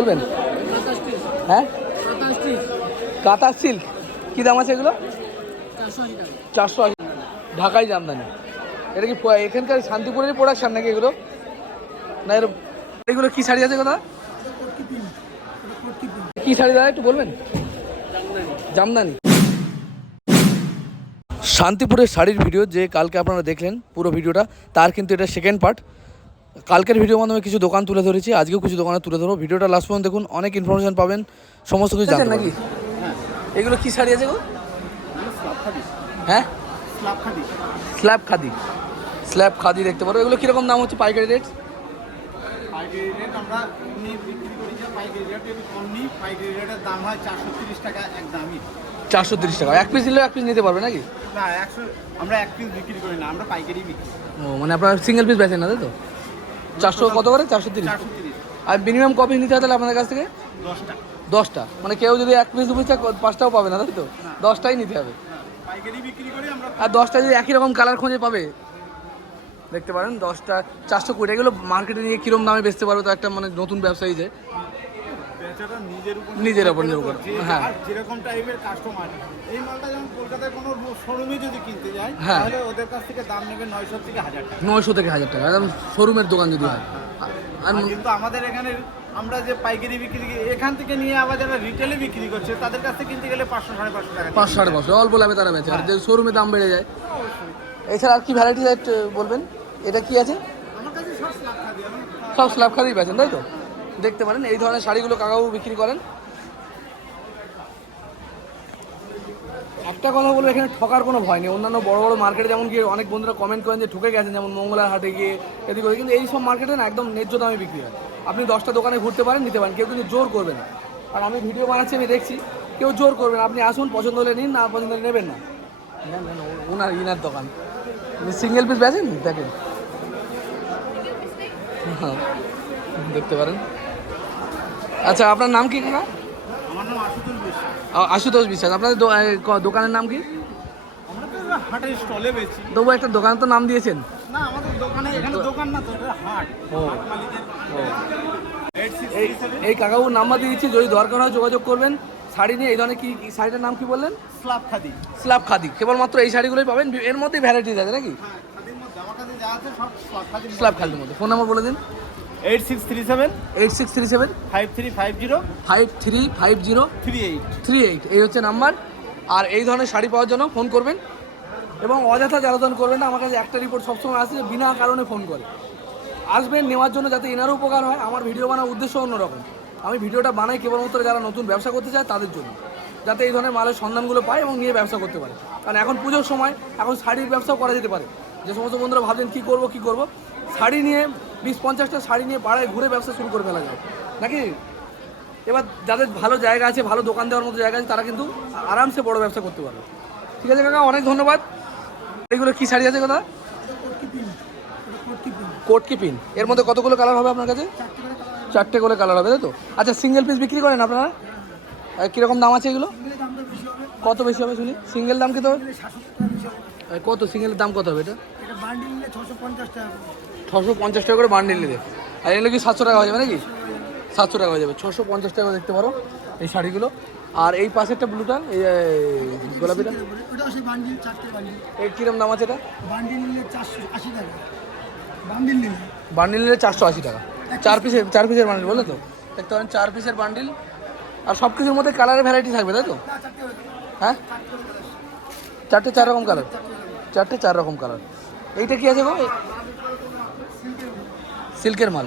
বলবেন? হ্যাঁ? কাতার সিল্ক। কী দাম আছে এগুলো? চারশো আশি ঢাকাই জামদানি। এটা কি এখানকার শান্তিপুরের প্রোডাকশন নাকি এগুলো? না, এর এগুলো কী শাড়ি আছে কথা কী শাড়ি দাদা, একটু বলবেন? জামদানি। শান্তিপুরের শাড়ির ভিডিও যে কালকে আপনারা দেখলেন পুরো ভিডিওটা তার কিন্তু এটা সেকেন্ড পার্ট কালকের ভিডিওর মাধ্যমে কিছু দোকান তুলে ধরেছি আজকেও কিছু দোকানে তুলে ধরবো। ভিডিওটা লাস্ট পর্যন্ত দেখুন অনেক ইনফরমেশন পাবেন সমস্ত কিছু জানতে নাকি? এগুলো কি শাড়ি আছে গো? হ্যাঁ? স্ল্যাব খাদি স্ল্যাব খাদি দেখতে পারো। এগুলো কীরকম দাম হচ্ছে পাইকারি রেট পাইকারি রেট আমরা এমনি বিক্রি করি যে পাইকারি রেট একটু কম নিই। পাইকারি রেটের দাম হয় চারশো তিরিশ টাকা এক দামই চারশো তিরিশ টাকা। এক পিস নিলেও এক পিস নিতে পারবে নাকি? না একশো আমরা এক পিস বিক্রি করি না আমরা পাইকারি বিক্রি ও মানে আপনার সিঙ্গেল পিস বেচেন না তাই তো? চারশো কত করে? চারশো তিরিশ। আর মিনিমাম কপি নিতে হয় তাহলে আপনাদের কাছ থেকে? দশটা। মানে কেউ যদি এক পিস দু পাঁচটাও পাবে না তাই তো? দশটাই নিতে হবে। আর দশটা যদি একই রকম কালার খুঁজে পাবে দেখতে পারেন দশটা চারশো কুড়ি। এগুলো মার্কেটে নিয়ে কীরকম দামে বেচতে পারব তো একটা মানে নতুন ব্যবসায়ী যে। বেচাটা নিজের উপর নিজের উপর নির্ভর হ্যাঁ। যেরকম টাইপের কাস্টমার এই মালটা যেমন কলকাতায় কোনো শোরুমে যদি কিনতে যায় হ্যাঁ। তাহলে ওদের কাছ থেকে দাম নেবে নয়শো থেকে হাজার টাকা। নয়শো থেকে হাজার টাকা একদম শোরুমের দোকান যদি হয়। আর কিন্তু আমাদের এখানে আমরা যে পাইকারি বিক্রি করি, এখান থেকে নিয়ে আবার যারা রিটেলে বিক্রি করছে তাদের কাছ কিনতে গেলে পাঁচশো সাড়ে পাঁচশো টাকা পাঁচশো সাড়ে পাঁচশো অল্প লাভে তারা বেচে। আর যে শোরুমে দাম বেড়ে যায়। এছাড়া আর কি ভ্যারাইটি বলবেন? এটা কি আছে? সব স্ল্যাব খাদি বেচেন তাই তো? দেখতে পারেন, এই ধরনের শাড়িগুলো কাকাবু বিক্রি করেন। একটা কথা বলব, এখানে ঠকার কোনো ভয় নেই। অন্যান্য বড় বড় মার্কেটে যেমন গিয়ে অনেক বন্ধুরা কমেন্ট করেন যে ঠকে গেছেন, যেমন মঙ্গলার হাটে গিয়ে এদিকে ওদিকে। কিন্তু এই সব মার্কেটে না একদম ন্যায্য দামে বিক্রি হয়। আপনি দশটা দোকানে ঘুরতে পারেন, নিতে পারেন। কেউ কিন্তু জোর করবে না। আর আমি ভিডিও বানাচ্ছি, আমি দেখছি, কেউ জোর করবে না। আপনি আসুন, পছন্দ হলে নিন, না পছন্দ হলে নেবেন না। ওনার ইনার দোকান। সিঙ্গেল পিস বেচেন? দেখেন। দেখতে পারেন। আচ্ছা আপনার নাম কি কাকা আশুতোষ বিশ্বাস। আপনাদের দোকানের নাম কি? তবু একটা দোকান তো নাম দিয়েছেন। এই কাকাবুর নাম্বার দিয়ে দিচ্ছি যদি দরকার হয় যোগাযোগ করবেন। শাড়ি নিয়ে এই ধরনের কি শাড়িটার নাম কি বললেন? স্ল্যাব খাদি। স্ল্যাব খাদি। কেবলমাত্র এই শাড়িগুলোই পাবেন। এর মধ্যে ভ্যারাইটিস আছে নাকি? হ্যাঁ স্ল্যাব খাদির মধ্যে। ফোন নাম্বার বলে দিন। Eight six three seven eight six three seven five three five zero five three five zero three eight three eight এই হচ্ছে নাম্বার। আর এই ধরনের শাড়ি পাওয়ার জন্য ফোন করবেন। এবং অযথা জ্বালাতন করবেন না আমার কাছে একটা রিপোর্ট সবসময় আসে বিনা কারণে ফোন করে। আসবেন নেওয়ার জন্য যাতে এনারও উপকার হয় আমার ভিডিও বানার উদ্দেশ্য অন্যরকম। আমি ভিডিওটা বানাই কেবলমাত্র যারা নতুন ব্যবসা করতে চায় তাদের জন্য। যাতে এই ধরনের মালের সন্ধানগুলো পায় এবং নিয়ে ব্যবসা করতে পারে। কারণ এখন পুজোর সময় এখন শাড়ির ব্যবসাও করা যেতে পারে। যে সমস্ত বন্ধুরা ভাবছেন কী করব কী করব? শাড়ি নিয়ে বিশ পঞ্চাশটা শাড়ি নিয়ে পাড়ায় ঘুরে ব্যবসা শুরু করে ফেলা যায় নাকি? এবার যাদের ভালো জায়গা আছে, ভালো দোকান দেওয়ার মতো জায়গা আছে, তারা কিন্তু আরামসে বড় ব্যবসা করতে পারবে। ঠিক আছে কাকা, অনেক ধন্যবাদ। এগুলো কি শাড়ি আছে কথা? কোট কি পিন। এর মধ্যে কতগুলো কালার হবে আপনার কাছে? চারটে করে কালার হবে, তাই তো? আচ্ছা সিঙ্গেল পিস বিক্রি করেন আপনারা? কীরকম দাম আছে এগুলো? কত বেশি হবে শুনি? সিঙ্গেল দাম কত? কত? সিঙ্গেলের দাম কত হবে এটা? করে বান্ডিল নিলে আর এগুলো কি সাতশো টাকা হয়ে যাবে নাকি? সাতশো টাকা হয়ে যাবে। ছশো পঞ্চাশ টাকা দেখতে পারো এই শাড়িগুলো। আর এই পাশেরটা ব্লুটা এই গোলাপিটা? এই কিরম দাম আছে এটা? বান্ডিল নিলে চারশো আশি টাকা। টাকা চার পিসের চার পিসের বান্ডিল বললে তো? দেখতে পারেন, চার পিসের বান্ডিল আর সব কিছুর মধ্যে কালারের ভ্যারাইটি থাকবে, তাই তো? হয়ে? চারটে চার রকম কালার চারটে চার রকম কালার এইটা কি আছে গো? সিল্কের মাল।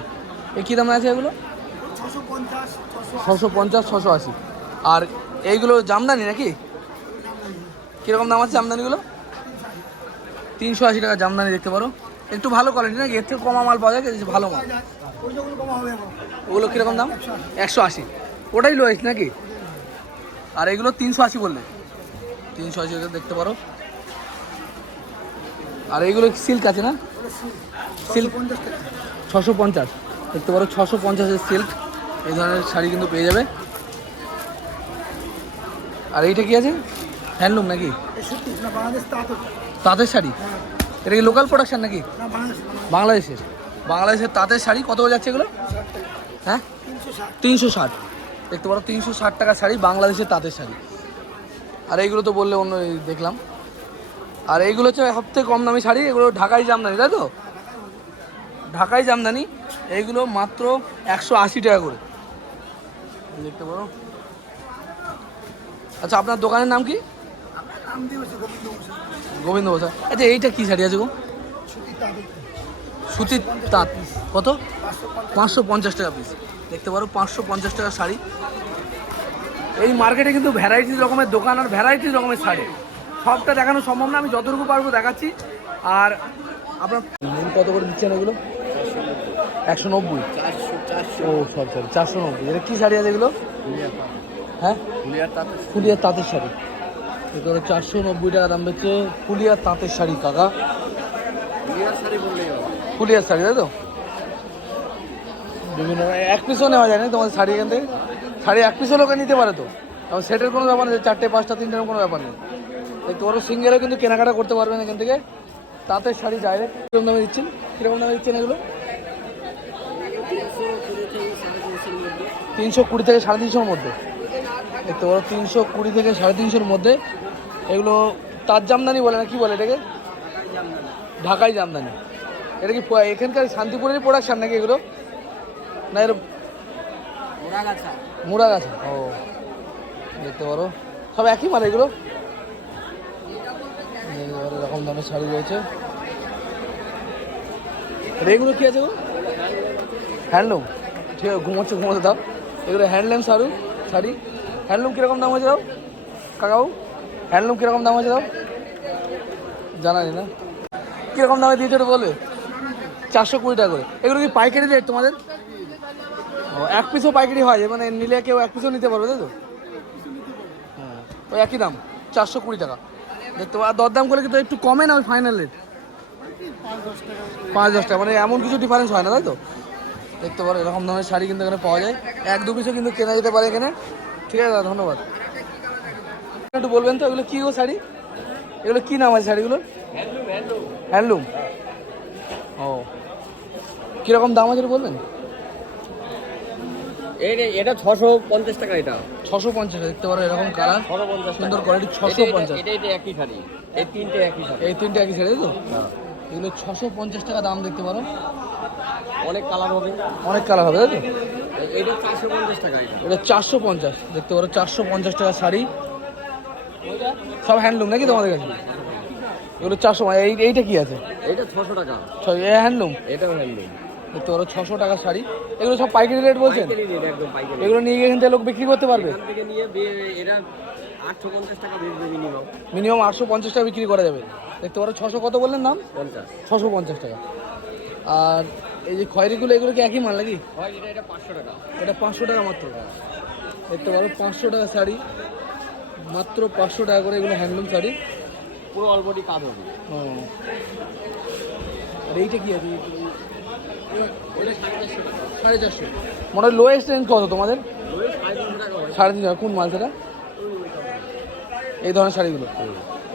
এই কী দামে আছে এগুলো? ছশো পঞ্চাশ, ছশো আশি। আর এইগুলো জামদানি নাকি? কীরকম দাম আছে জামদানিগুলো? তিনশো আশি টাকা জামদানি দেখতে পারো। একটু ভালো কোয়ালিটি নাকি? এর থেকে কমা মাল পাওয়া যায় ভালো মাল। ওগুলো কীরকম দাম? একশো আশি। ওটাই লোয়েস্ট নাকি? আর এগুলো তিনশো আশি বললে। তিনশো আশি দেখতে পারো। আর এইগুলো সিল্ক আছে না? সিল্ক ছশো পঞ্চাশ। দেখতে পারো ছশো পঞ্চাশের সিল্ক এই ধরনের শাড়ি কিন্তু পেয়ে যাবে। আর এইটা কি আছে? হ্যান্ডলুম নাকি? তাঁতের শাড়ি? এটা কি লোকাল প্রোডাকশন নাকি? বাংলাদেশের। বাংলাদেশের তাঁতের শাড়ি কত যাচ্ছে এগুলো? হ্যাঁ? তিনশো ষাট। দেখতে পারো তিনশো ষাট টাকা শাড়ি বাংলাদেশের তাঁতের শাড়ি। আর এইগুলো তো বললে অন্য দেখলাম। আর এইগুলো হচ্ছে সবথেকে কম দামি শাড়ি এগুলো ঢাকাই জামদানি তাই তো? ঢাকাই জামদানি, এইগুলো মাত্র একশো আশি টাকা করে। দেখতে পারো। আচ্ছা আপনার দোকানের নাম কি? গোবিন্দ বসা আচ্ছা এইটা কি শাড়ি আছে গো? সুতির তাঁত। কত? পাঁচশো পঞ্চাশ টাকা পিস দেখতে পারো, পাঁচশো পঞ্চাশ টাকা শাড়ি। এই মার্কেটে কিন্তু ভ্যারাইটিস রকমের দোকান আর ভ্যারাইটিস রকমের শাড়ি। সবটা দেখানো সম্ভব না, আমি যতটুকু পারব দেখাচ্ছি। আর আপনার কত করে দিচ্ছেন এগুলো? একশো নব্বই। ও সব সরি চারশো নব্বই। এটা কী শাড়ি আছে এগুলো? হ্যাঁ? ফুলিয়ার তাঁতের শাড়ি। এগুলো চারশো নব্বই টাকা দাম বেচছে ফুলিয়ার তাঁতের শাড়ি কাকা। ফুলিয়ার শাড়ি তাই তো? বিভিন্ন এক পিসও নেওয়া যায় না তোমাদের শাড়ি এখান থেকে? শাড়ি এক পিসও লোকে নিতে পারে তো? এবং সেটের কোনো ব্যাপার নেই চারটে পাঁচটা তিনটের কোনো ব্যাপার নেই। দেখতে পারো সিঙ্গেলও কিন্তু কেনাকাটা করতে পারবেন এখান থেকে। তাঁতের শাড়ি ডাইরেক্ট কীরকম দামে দিচ্ছেন? কীরকম দামে দিচ্ছেন এগুলো? তিনশো কুড়ি থেকে সাড়ে তিনশোর মধ্যে। দেখতে পারো, তিনশো কুড়ি থেকে সাড়ে তিনশোর মধ্যে। এগুলো তার জামদানি বলে না, কি বলে এটাকে? ঢাকাই জামদানি। এটা কি এখানকার শান্তিপুরেরই প্রোডাকশন নাকি এগুলো? না, এর মুড়া গাছা ও, দেখতে পারো। সব একই মাল এগুলো? এরকম দামের শাড়ি রয়েছে। এগুলো কি আছে হ্যান্ডলুম। ঠিক আছে, ঘুমোচ্ছে ঘুমোতে দাও। এগুলো হ্যান্ডলুম শাড়ি শাড়ি। হ্যান্ডলুম কীরকম দাম হয়েছে দাও? কাকাবু হ্যান্ডলুম কীরকম দাম হয়েছে দাও? জানা না? কীরকম দামে দিয়েছে ওটা বলে? চারশো কুড়ি টাকা করে। এগুলো কি পাইকারি রেট তোমাদের? ও, এক পিসও পাইকারি হয় মানে নিলে কেউ এক পিসও নিতে পারবে, তাই তো? হ্যাঁ ওই একই দাম, চারশো কুড়ি টাকা। দেখতে আর দরদাম করলে কিন্তু একটু কমে না ওই ফাইনাল রেট পাঁচ দশ টাকা। মানে এমন কিছু ডিফারেন্স হয় না, তাই তো? দেখতে পারো এরকম ধরনের শাড়ি কিন্তু এখানে পাওয়া যায়। এক দু পিসও কিন্তু কেনা যেতে পারে এখানে। ঠিক আছে দাদা ধন্যবাদ। একটু বলবেন তো এগুলো কী গো শাড়ি? এগুলো কী নাম আছে শাড়িগুলোর? হ্যান্ডলুম। ও। কীরকম দাম আছে বলবেন? এই- এটা ছশো পঞ্চাশ টাকা এটা। ছশো পঞ্চাশ দেখতে পারো এরকম কালার। সুন্দর। কোয়ালিটি ছশো পঞ্চাশ। এটা একই শাড়ি। এই তিনটে একই শাড়ি। এই তিনটে একই ছেড়ে তো? হ্যাঁ। এগুলো ছশো পঞ্চাশ টাকা দাম দেখতে পারো। অনেক কালার হবে। অনেক কালার হবে তাই এটা চারশো পঞ্চাশ টাকা এটা। চারশো পঞ্চাশ দেখতে পারো চারশো পঞ্চাশ টাকা শাড়ি। সব হ্যান্ডলুম নাকি তোমাদের কাছে? এগুলো চারশো এই এইটা কি আছে? এটা ছশো টাকা। এ হ্যান্ডলুম এটাও হ্যান্ডলুম দেখতে পারো ছশো টাকা শাড়ি। এগুলো সব পাইকারি রেট বলছেন? এগুলো নিয়ে গিয়ে থেকে লোক বিক্রি করতে পারবে? এরা আটশো পঞ্চাশ টাকা মিনিমাম মিনিমাম আটশো পঞ্চাশ টাকা বিক্রি করা যাবে। দেখতে পারো ছশো কত বললেন দাম? পঞ্চাশ। ছশো পঞ্চাশ টাকা। আর এই যে খয়েরিগুলো এগুলো কি একই মাল নাকি? এটা পাঁচশো টাকা। এটা পাঁচশো টাকা মাত্র। দেখতে পারো পাঁচশো টাকা শাড়ি। মাত্র পাঁচশো টাকা করে এগুলো হ্যান্ডলুম শাড়ি। পুরো অলবডি কাজ হবে। আর এইটা কি আছে? সাড়ে চারশো মনে হয় লোয়েস্ট রেঞ্জ কত তোমাদের? সাড়ে তিনশো টাকা কোন মাল সেটা? এই ধরনের শাড়িগুলো।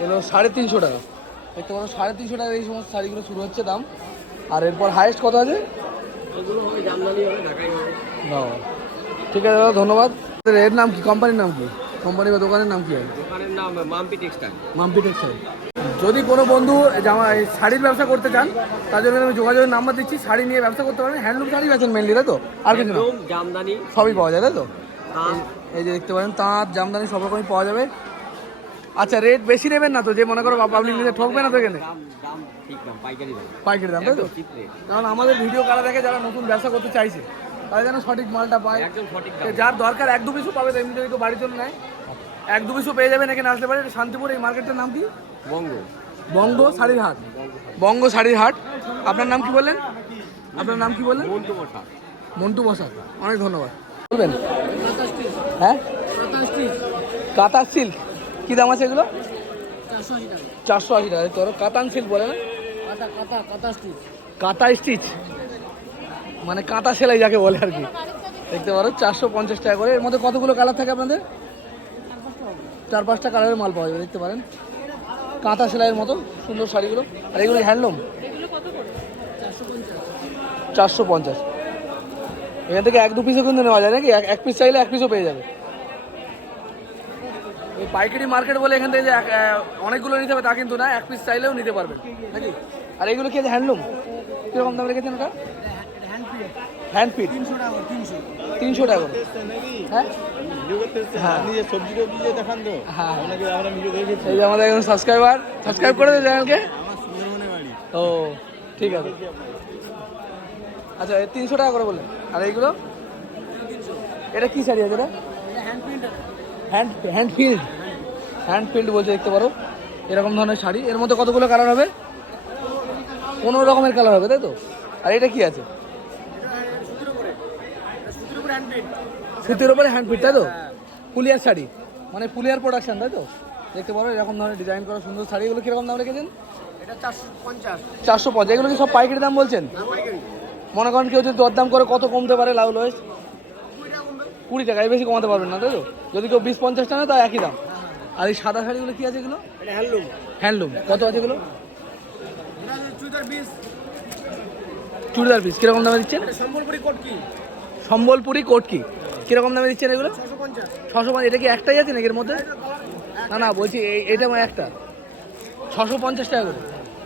এগুলো সাড়ে তিনশো টাকা। দেখতে পারো সাড়ে তিনশো টাকা এই সমস্ত শাড়িগুলো শুরু হচ্ছে দাম। আর এরপর হাইয়েস্ট কত আছে? ঠিক আছে দাদা ধন্যবাদ। এর নাম কি? কোম্পানির নাম কি? কোম্পানি বা দোকানের নাম কি আছে দোকানের নাম মাম্পি টেক্সটাইল। মাম্পি টেক্সটাইল। যদি কোনো বন্ধু জামা এই শাড়ির ব্যবসা করতে চান তার জন্য আমি যোগাযোগের নাম্বার দিচ্ছি। শাড়ি নিয়ে ব্যবসা করতে পারেন হ্যান্ডলুম শাড়ি বেছেন মেনলি তাই তো? আর কিছু না। জামদানি। সবই পাওয়া যায় তাই তো? এই যে দেখতে পারেন তাঁত জামদানি সব রকমই পাওয়া যাবে। আচ্ছা রেট বেশি নেবেন না তো? যে মনে করো পাবলিক নিতে ঠকবে না তো এখানে? দাম দাম ঠিক দাম পাইকারি দাম। তাই তো? কারণ আমাদের ভিডিও কারা দেখে যারা নতুন ব্যবসা করতে চাইছে তারা যেন সঠিক মালটা পায়। সঠিক যার দরকার এক দু পিসও পাবে তো এমনি যদি কেউ বাড়ির জন্য নেয় এক দু পিসও পেয়ে যাবেন এখানে আসলে পারে। শান্তিপুর এই মার্কেটটার নাম কি? বঙ্গ। বঙ্গ শাড়ির হাট বঙ্গ শাড়ির হাট আপনার নাম কি বললেন? আপনার নাম কি বললেন? মন্টু বসা। মন্টু বসাক অনেক ধন্যবাদ। বলবেন? হ্যাঁ? কাতার সিল্ক? কী দাম আছে এগুলো? চারশো আশি টাকা। তোর কাতান সিল্ক বলে না? কাঁটা স্টিচ মানে কাঁথা সেলাই যাকে বলে আর কি। দেখতে পারো চারশো পঞ্চাশ টাকা করে। এর মধ্যে কতগুলো কালার থাকে আপনাদের? চার পাঁচটা কালারের মাল পাওয়া যাবে দেখতে পারেন। কাঁথা সেলাইয়ের মতো সুন্দর শাড়িগুলো। আর এগুলো হ্যান্ডলুম? চারশো পঞ্চাশ। এখান থেকে এক দু পিসও কিন্তু নেওয়া যায় নাকি? এক এক পিস চাইলে এক পিসও পেয়ে যাবে। এই পাইকারি মার্কেট বলে এখান থেকে যে অনেকগুলো নিতে হবে তা কিন্তু না এক পিস চাইলেও নিতে পারবেন নাকি? আর এইগুলো কি হ্যান্ডলুম কীরকম দাম রেখেছেন ওটা? তিনশো টাকা করে, হ্যাঁ? হ্যাঁ। হ্যাঁ। আমাদের সাবস্ক্রাইবার সাবস্ক্রাইব করে ও ঠিক আছে। আচ্ছা তিনশো টাকা করে বললেন। আর এইগুলো? এটা কি শাড়ি আছে হ্যান্ড ফিল্ড হ্যান্ড ফিল্ড বলছে দেখতে পারো। এরকম ধরনের শাড়ি। এর মধ্যে কতগুলো কালার হবে? পনেরো রকমের কালার হবে তাই তো? আর এটা কি আছে? সুতির উপরে হ্যান্ড ফিট তাই তো? পুলিয়ার শাড়ি। মানে পুলিয়ার প্রোডাকশন তাই তো? দেখতে পারো এরকম ধরনের ডিজাইন করা সুন্দর শাড়ি এগুলো কীরকম দাম রেখেছেন? চারশো পঞ্চাশ। এগুলো কি সব পাইকারি দাম বলছেন? মনে করেন কেউ যদি দরদাম করে কত কমতে পারে লাউ লোয়েস কুড়ি টাকা এর বেশি কমাতে পারবেন না তাই তো? যদি কেউ বিশ পঞ্চাশ টাকা নেয়, তাও একই দাম। আর এই সাদা শাড়িগুলো কি আছে এগুলো? হ্যান্ডলুম। হ্যান্ডলুম। কত আছে এগুলো? চুড়িদার পিস। কীরকম দামে দিচ্ছেন? সম্বলপুরি কোট কি সম্বলপুরি কোটকি। কীরকম দামে দিচ্ছেন এগুলো? ছশো পঞ্চাশ। এটা কি একটাই আছে নাকি এর মধ্যে? না না বলছি এটা আমার একটা। ছশো পঞ্চাশ টাকা করে।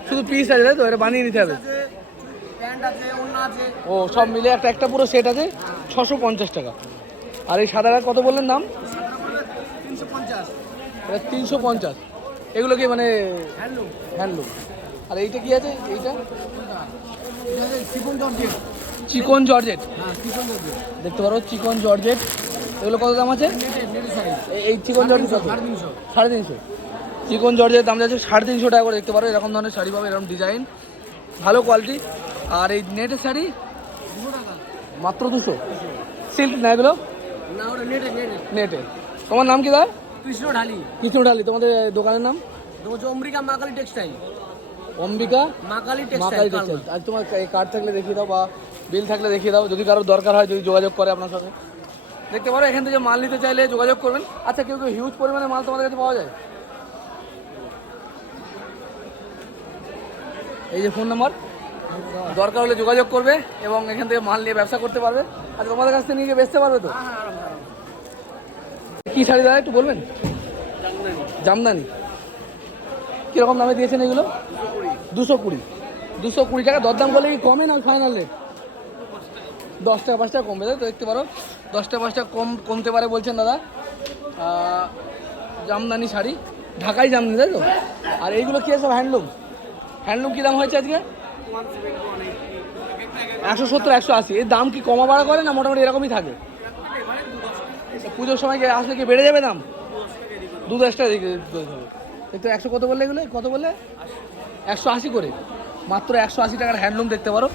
শুধু পিস আছে তাই তো? এটা বানিয়ে নিতে হবে। ও সব মিলে একটা একটা পুরো সেট আছে ছশো পঞ্চাশ টাকা। আর এই সাদাটা কত বললেন দাম? তিনশো পঞ্চাশ। এটা তিনশো পঞ্চাশ। এগুলো কি মানে হ্যান্ডলুম। হ্যান্ডলুম? আর এইটা কি আছে? এইটা? চিকন জর্জেট। চিকন জর্জেট। হ্যাঁ দেখতে পারো চিকন জর্জেট। এগুলো কত দাম আছে? এই- চিকন জর্জেট সাড়ে তিনশো। সাড়ে তিনশো। চিকন জর্জের দাম যাচ্ছে সাড়ে তিনশো টাকা করে। দেখতে পারো এরকম ধরনের শাড়ি পাবে এরকম ডিজাইন ভালো কোয়ালিটি আর এই নেটের শাড়ি? মাত্র দুশো। সিল্ক না এগুলো? না ওটা নেটের নেটে তোমার নাম কি দা কৃষ্ণ ঢালি। কৃষ্ণ ঢালি তোমাদের দোকানের নাম? হচ্ছে Ambika Makali textile. Ambika Makali textile textile. আজ তোমার এই কার্ড থাকলে দেখিয়ে দাও বা বিল থাকলে দেখিয়ে দাও। যদি কারোর দরকার হয় যদি যোগাযোগ করে আপনার সাথে দেখতে পারো এখান থেকে মাল নিতে চাইলে যোগাযোগ করবেন। আচ্ছা কেউ কেউ হিউজ পরিমাণে মাল তোমাদের কাছে পাওয়া যায়? এই যে ফোন নাম্বার দরকার হলে যোগাযোগ করবে এবং এখান থেকে মাল নিয়ে ব্যবসা করতে পারবে। আর তোমাদের কাছ থেকে নিয়ে গিয়ে বেচতে পারবে তো? কি শাড়ি দাদা, একটু বলবেন? জামদানি। কীরকম দামে দিয়েছেন এগুলো? দুশো কুড়ি। দুশো কুড়ি টাকা, দরদাম করলে কি কমে না ফাইনাল? দশ টাকা, পাঁচ টাকা কমবে তো দেখতে পারো। দশ টাকা, পাঁচ টাকা কম, কমতে পারে বলছেন দাদা। জামদানি শাড়ি, ঢাকাই জামদানি, তাই তো? আর এইগুলো কি আছে হ্যান্ডলুম? হ্যান্ডলুম কী দাম হয়েছে আজকে? একশো সত্তর, একশো আশি। এর দাম কি কমা বাড়া করে না মোটামুটি এরকমই থাকে? পুজোর সময় কি আসলে কি বেড়ে যাবে দাম? দু দশ টাকা দিকে একটু একশো কত বললে এগুলো? কত বললে? একশো আশি করে। মাত্র একশো আশি টাকার হ্যান্ডলুম দেখতে পারো।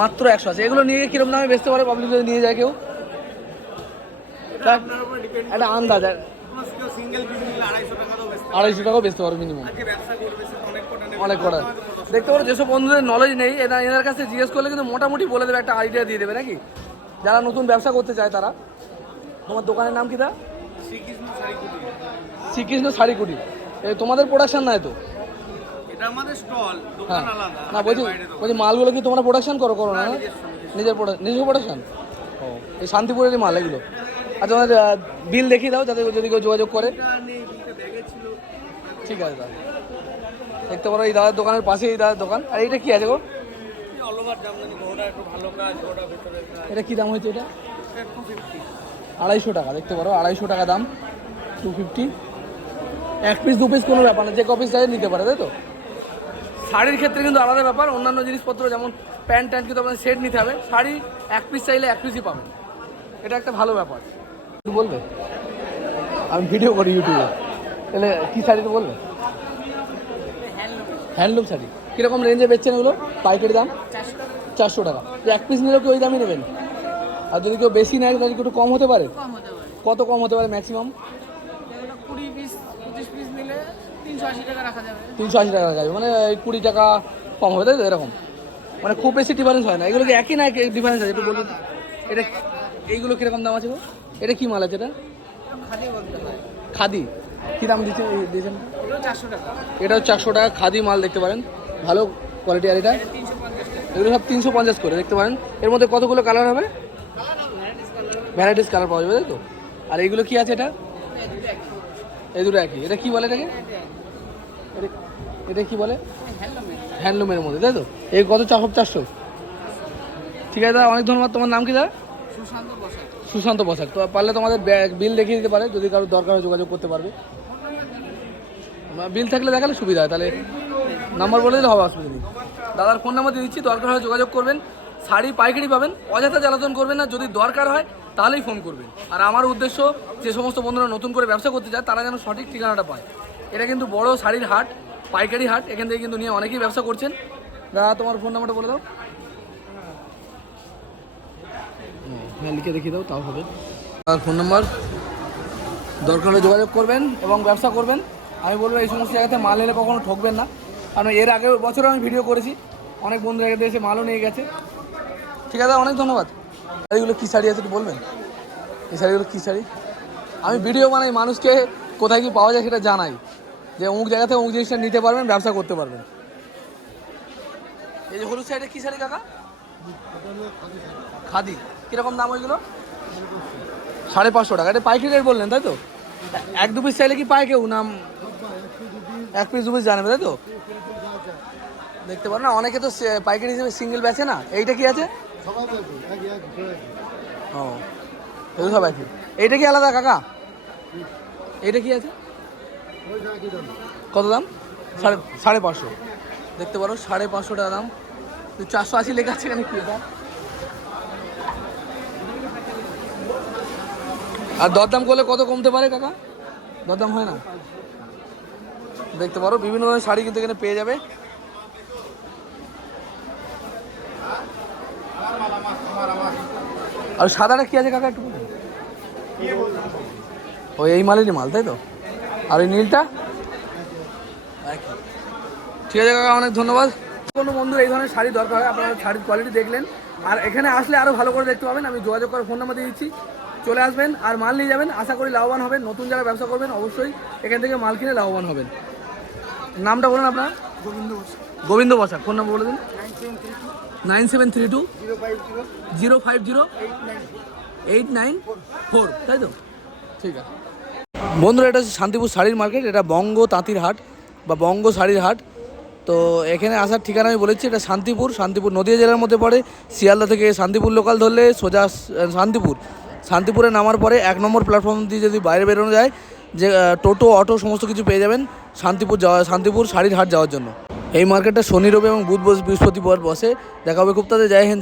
মাত্র একশো আশি। এগুলো নিয়ে কীরকম দামে বেচতে পারো? পাবলিক যদি নিয়ে যায় কেউ। একটা আন্দাজ। আড়াইশো টাকাও বেচতে পারো মিনিমাম অনেক কটা দেখতে পারো যেসব বন্ধুদের নলেজ নেই এরা এনার কাছে জিজ্ঞেস করলে কিন্তু মোটামুটি বলে দেবে একটা আইডিয়া দিয়ে দেবে নাকি? যারা নতুন ব্যবসা করতে চায় তারা। তোমার দোকানের নাম কি দা? শ্রীকৃষ্ণ শাড়ি কুটি তোমাদের প্রোডাকশন নয় তো? এটা আমাদের স্টল হ্যাঁ। দোকান আলাদা। না বলছি বলছি মালগুলো কি তোমরা প্রোডাকশন করো করো না না? নিজের প্রোডাকশন নিজস্ব প্রোডাকশন ও এই শান্তিপুরেরই মাল এগুলো। আচ্ছা তোমাদের বিল দেখিয়ে দাও যাতে যদি কেউ যোগাযোগ করে। ঠিক আছে দাদা। দেখতে পারো এই দাদার দোকানের পাশেই এই দাদার দোকান। আর এইটা কি আছে গো? এটা কি দাম হয়েছে এটা? আড়াইশো টাকা দেখতে পারো আড়াইশো টাকা দাম টু ফিফটি এক পিস দু পিস কোনো ব্যাপার না যে ক পিস চাই নিতে পারে তাই তো? শাড়ির ক্ষেত্রে কিন্তু আলাদা ব্যাপার অন্যান্য জিনিসপত্র যেমন প্যান্ট ট্যান্ট কিন্তু আপনার সেট নিতে হবে। শাড়ি এক পিস চাইলে এক পিসই পাবেন। এটা একটা ভালো ব্যাপার। বলবে? আমি ভিডিও করি ইউটিউবে তাহলে কী শাড়িটা বলবে? হ্যান্ডলুম শাড়ি। কীরকম রেঞ্জে বেচছেন এগুলো? পাইকারি দাম? চারশো টাকা। এক পিস নিলেও কি ওই দামই নেবেন? আর যদি কেউ বেশি নেয় তাহলে একটু কম হতে পারে? কত কম হতে পারে ম্যাক্সিমাম তিনশো আশি টাকা রাখা যাবে। মানে কুড়ি টাকা কম হবে তাই তো? এরকম। মানে খুব বেশি ডিফারেন্স হয় না। এগুলো কি একই না ডিফারেন্স আছে? একটু বলুন। এটা এইগুলো কীরকম দাম আছে এটা কী মাল আছে এটা? খাদি কী দাম দিচ্ছে দিয়েছেন? টাকা। এটাও চারশো টাকা খাদি মাল দেখতে পারেন। ভালো কোয়ালিটি আর এটা। এগুলো সব তিনশো পঞ্চাশ করে দেখতে পারেন। এর মধ্যে কতগুলো কালার হবে? ভ্যারাইটিস কালার পাওয়া যাবে তাই তো? আর এইগুলো কি আছে এটা? এই দুটো একই। এটা কি বলে এটাকে? এটা- কি বলে? হ্যান্ডলুমের মধ্যে তাই তো? এই কত চারশো চারশো? ঠিক আছে দাদা অনেক ধন্যবাদ। তোমার নাম কি দাদা? সুশান্ত বসাক। তো পারলে তোমাদের বিল দেখিয়ে দিতে পারে যদি কারোর দরকার হয় যোগাযোগ করতে পারবে। বিল থাকলে দেখালে সুবিধা হয় তাহলে নাম্বার বলে দিলে হবে অসুবিধা নেই। দাদার ফোন নাম্বার দিয়ে দিচ্ছি দরকার হয় যোগাযোগ করবেন। শাড়ি পাইকারি পাবেন অযথা জ্বালাতন করবেন না যদি দরকার হয় তাহলেই ফোন করবেন। আর আমার উদ্দেশ্য যে সমস্ত বন্ধুরা নতুন করে ব্যবসা করতে চায় তারা যেন সঠিক ঠিকানাটা পায়। এটা কিন্তু বড় শাড়ির হাট পাইকারি হাট এখান থেকে কিন্তু নিয়ে অনেকেই ব্যবসা করছেন। দাদা তোমার ফোন নাম্বারটা বলে দাও। হ্যাঁ লিখে দেখিয়ে দাও তাও হবে। আর ফোন নাম্বার দরকার হলে যোগাযোগ করবেন এবং ব্যবসা করবেন। আমি বলব এই সমস্ত জায়গাতে মাল এলে কখনো ঠকবেন না। কারণ এর আগের বছরও আমি ভিডিও করেছি। অনেক বন্ধু জায়গাতে এসে মালও নিয়ে গেছে। ঠিক আছে অনেক ধন্যবাদ। এইগুলো কী শাড়ি আছে একটু বলবেন? এই শাড়িগুলো কী শাড়ি? আমি ভিডিও বানাই, মানুষকে কোথায় কি পাওয়া যায় সেটা জানাই। যে অমুক জায়গা থেকে অমুক জিনিসটা নিতে পারবেন, ব্যবসা করতে পারবেন। এই যে হলুদ শাড়িটা কী শাড়ি কাকা? খাদি। কীরকম দাম ওইগুলো? সাড়ে পাঁচশো টাকা। এটা পাইকারি রেট বললেন, তাই তো? এক দু পিস চাইলে কি পায় কেউ? নাম এক পিস দু পিস জানাবে তাই তো? দেখতে পারো না, অনেকে তো পাইকারি হিসেবে সিঙ্গেল বেচে না। এইটা কি আছে? ও, এগুলো সব একই। এইটা কি আলাদা, কাকা? এইটা কি আছে? কত দাম? সাড়ে সাড়ে পাঁচশো। দেখতে পারো, সাড়ে পাঁচশো টাকা দাম। চারশো আশি লেখা আছে এখানে কি এটা? আর দরদাম করলে কত কমতে পারে, কাকা? দরদাম হয় না? দেখতে পারো, বিভিন্ন ধরনের শাড়ি কিন্তু এখানে পেয়ে যাবে। আর সাদাটা কি আছে কাকা একটু ও এই মালেরই মাল তাই তো? আর এই নীলটা? ঠিক আছে কাকা অনেক ধন্যবাদ। কোনো বন্ধু এই ধরনের শাড়ি দরকার হয় আপনারা শাড়ির কোয়ালিটি দেখলেন। আর এখানে আসলে আরও ভালো করে দেখতে পাবেন আমি যোগাযোগ করার ফোন নাম্বার দিয়ে দিচ্ছি। চলে আসবেন আর মাল নিয়ে যাবেন আশা করি লাভবান হবেন। নতুন যারা ব্যবসা করবেন অবশ্যই এখান থেকে মাল কিনে লাভবান হবেন। নামটা বলুন আপনার। গোবিন্দ বসু। গোবিন্দ বসাক ফোন নাম্বার বলে দিন। Nine seven three two? Zero five zero? Eight nine four. তাই তো? ঠিক আছে। বন্ধুরা, এটা শান্তিপুর শাড়ির মার্কেট, এটা বঙ্গ তাঁতির হাট বা বঙ্গ শাড়ির হাট। তো এখানে আসার ঠিকানা আমি বলেছি, এটা শান্তিপুর শান্তিপুর নদীয়া জেলার মধ্যে পড়ে। শিয়ালদা থেকে শান্তিপুর লোকাল ধরলে সোজা শান্তিপুর। শান্তিপুরে নামার পরে এক নম্বর প্ল্যাটফর্ম দিয়ে যদি বাইরে বেরোনো যায়, যে টোটো, অটো, সমস্ত কিছু পেয়ে যাবেন শান্তিপুর যাওয়া, শান্তিপুর শাড়ির হাট যাওয়ার জন্য। এই মার্কেটটা শনি রবি এবং বুধ বৃহস্পতিবার বসে। দেখা হবে খুব তাদের জয় হিন্দ।